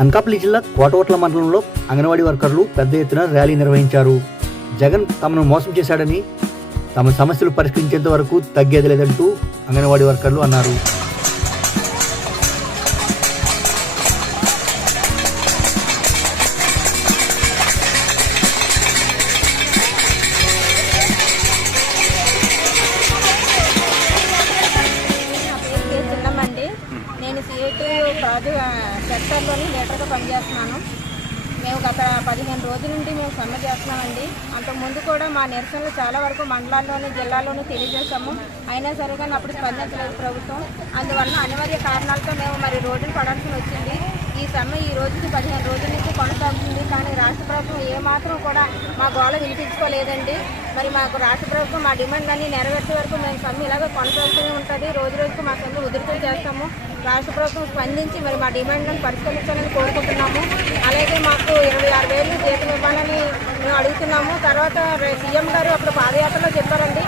అనకాపల్లి జిల్లా కోటవట్ల మండలంలో అంగన్వాడీ వర్కర్లు పెద్ద ఎత్తున ర్యాలీ నిర్వహించారు. జగన్ తమను మోసం చేశాడని తమ సమస్యలు పరిష్కరించేంత వరకు తగ్గేది లేదంటూ అంగన్వాడీ వర్కర్లు అన్నారు. రాజు ప్రాజెక్ట్ సెక్టర్లోని లీటర్గా పనిచేస్తున్నాను. మేము గత పదిహేను రోజుల నుండి మేము సమ్మె చేస్తున్నామండి. అంతకుముందు కూడా మా నిరసనలు చాలా వరకు మండలాల్లోని జిల్లాల్లోనూ తెలియజేశాము. అయినా సరే కానీ అప్పుడు స్పందించలేదు ప్రభుత్వం. అందువలన అనివార్య కారణాలతో మేము మరి రోడ్డును పడాల్సి వచ్చింది. ఈ సమ్మె ఈ రోజుకి పదిహేను రోజుల నుంచి కొనసాగుతుంది ప్రభుత్వం ఏమాత్రం కూడా మా గోళ వినిపించుకోలేదండి. మరి మాకు రాష్ట్ర ప్రభుత్వం మా డిమాండ్ అన్ని నెరవేర్చే వరకు మేము సమ్మె ఇలాగ కొనసాగుతూనే ఉంటుంది. రోజు రోజుకు మా సమ్మె ఉధృతం చేస్తాము. రాష్ట్ర ప్రభుత్వం స్పందించి మరి మా డిమాండ్లను పరిష్కరించాలని కోరుకుంటున్నాము. అలాగే మాకు ఇరవై ఆరు వేలు జీతం ఇవ్వాలని మేము అడుగుతున్నాము. తర్వాత సీఎం గారు అప్పుడు పాదయాత్రలో చెప్పారండి.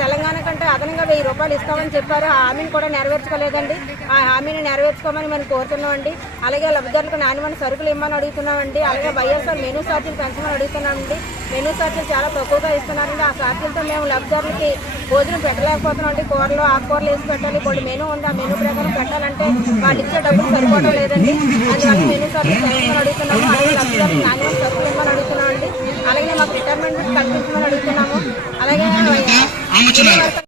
తెలంగాణ కంటే అదనంగా వెయ్యి రూపాయలు ఇస్తామని చెప్పారు. ఆ హామీని కూడా నెరవేర్చుకోలేదండి. ఆ హామీని నెరవేర్చుకోమని మనం కోరుతున్నామండి. అలాగే లబ్ధిదారులకు నాణ్యమైన సరుకులు ఇమ్మని అడుగుతున్నామండి. అలాగే వైఎస్ఆర్ మెనూ ఛార్జీలు పెంచమని అడుగుతున్నామండి. మెనూ ఛార్జీలు చాలా తక్కువగా ఇస్తున్నారండి. ఆ ఛార్జీలతో మేము లబ్ధిదారులకి భోజనం పెట్టలేకపోతున్నాం అండి కూరలు ఆకుకూరలు వేసి పెట్టాలి. కొన్ని మెనూ ఉంది? ఆ మెనూ ప్రకారం పెట్టాలంటే వాళ్ళు ఇచ్చే డబ్బులు సరిపోవడం లేదండి. అందువల్ల మెనూ ఛార్జీలు పెంచమని అడుగుతున్నాము. అలాగే లబ్ధిదారులకు నాణ్యమైన సరుకులు ఇమ్మని అడుగుతున్నామండి. అలాగే మాకు రిటైర్మెంట్ కల్పించమని అడుగుతున్నాము అలాగే